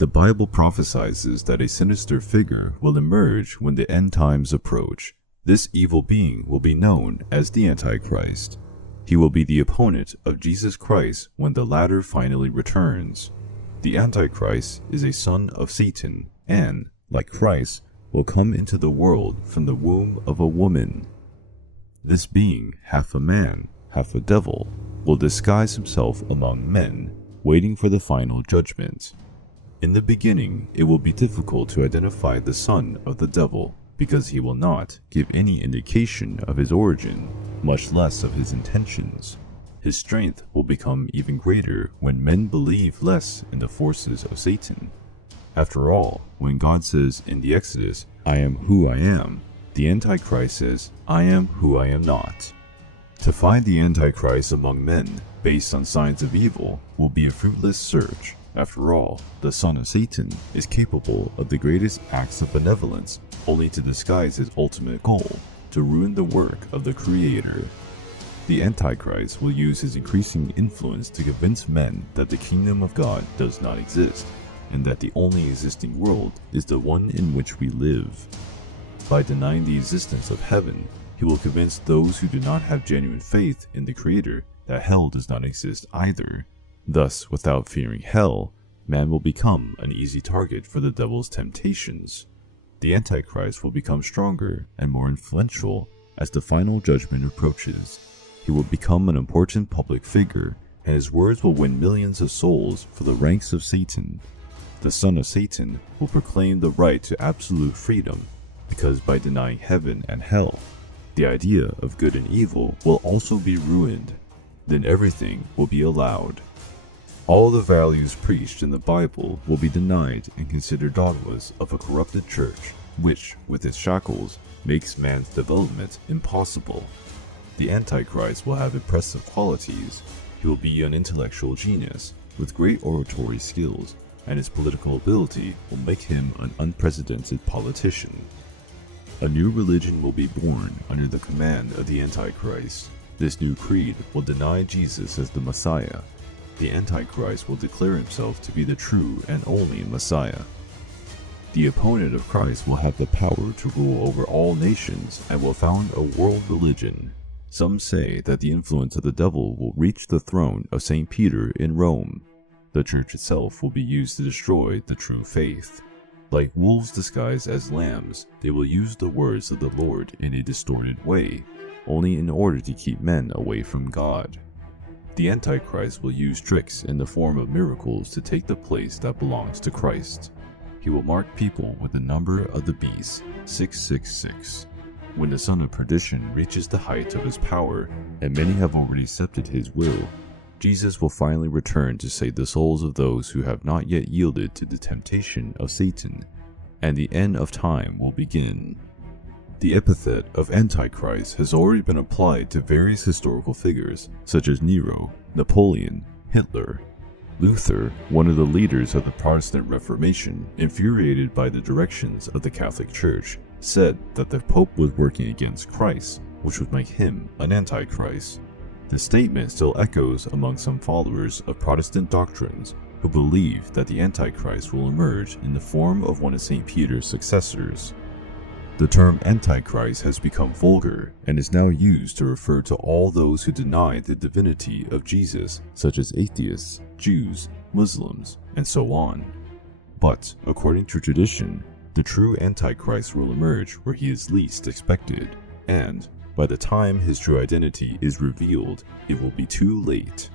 The Bible prophesies that a sinister figure will emerge when the end times approach. This evil being will be known as the Antichrist. He will be the opponent of Jesus Christ when the latter finally returns. The Antichrist is a son of Satan and, like Christ, will come into the world from the womb of a woman. This being, half a man, half a devil, will disguise himself among men, waiting for the final judgment. In the beginning, it will be difficult to identify the son of the devil, because he will not give any indication of his origin, much less of his intentions. His strength will become even greater when men believe less in the forces of Satan. After all, when God says in the Exodus, "I am who I am," the Antichrist says, "I am who I am not." To find the Antichrist among men, based on signs of evil, will be a fruitless search. After all, the son of Satan is capable of the greatest acts of benevolence, only to disguise his ultimate goal, to ruin the work of the Creator. The Antichrist will use his increasing influence to convince men that the kingdom of God does not exist, and that the only existing world is the one in which we live. By denying the existence of heaven, he will convince those who do not have genuine faith in the Creator that hell does not exist either. Thus, without fearing hell, man will become an easy target for the devil's temptations. The Antichrist will become stronger and more influential as the final judgment approaches. He will become an important public figure, and his words will win millions of souls for the ranks of Satan. The son of Satan will proclaim the right to absolute freedom, because by denying heaven and hell, the idea of good and evil will also be ruined. Then everything will be allowed. All the values preached in the Bible will be denied and considered dogmas of a corrupted church, which, with its shackles, makes man's development impossible. The Antichrist will have impressive qualities. He will be an intellectual genius with great oratory skills, and his political ability will make him an unprecedented politician. A new religion will be born under the command of the Antichrist. This new creed will deny Jesus as the Messiah. The Antichrist will declare himself to be the true and only Messiah. The opponent of Christ will have the power to rule over all nations and will found a world religion. Some say that the influence of the devil will reach the throne of St. Peter in Rome. The church itself will be used to destroy the true faith. Like wolves disguised as lambs, they will use the words of the Lord in a distorted way, only in order to keep men away from God. The Antichrist will use tricks in the form of miracles to take the place that belongs to Christ. He will mark people with the number of the beast, 666. When the son of perdition reaches the height of his power, and many have already accepted his will, Jesus will finally return to save the souls of those who have not yet yielded to the temptation of Satan, and the end of time will begin. The epithet of Antichrist has already been applied to various historical figures, such as Nero, Napoleon, Hitler. Luther, one of the leaders of the Protestant Reformation, infuriated by the directions of the Catholic Church, said that the Pope was working against Christ, which would make him an Antichrist. The statement still echoes among some followers of Protestant doctrines who believe that the Antichrist will emerge in the form of one of St. Peter's successors. The term Antichrist has become vulgar and is now used to refer to all those who deny the divinity of Jesus, such as atheists, Jews, Muslims, and so on. But, according to tradition, the true Antichrist will emerge where he is least expected, and by the time his true identity is revealed, it will be too late.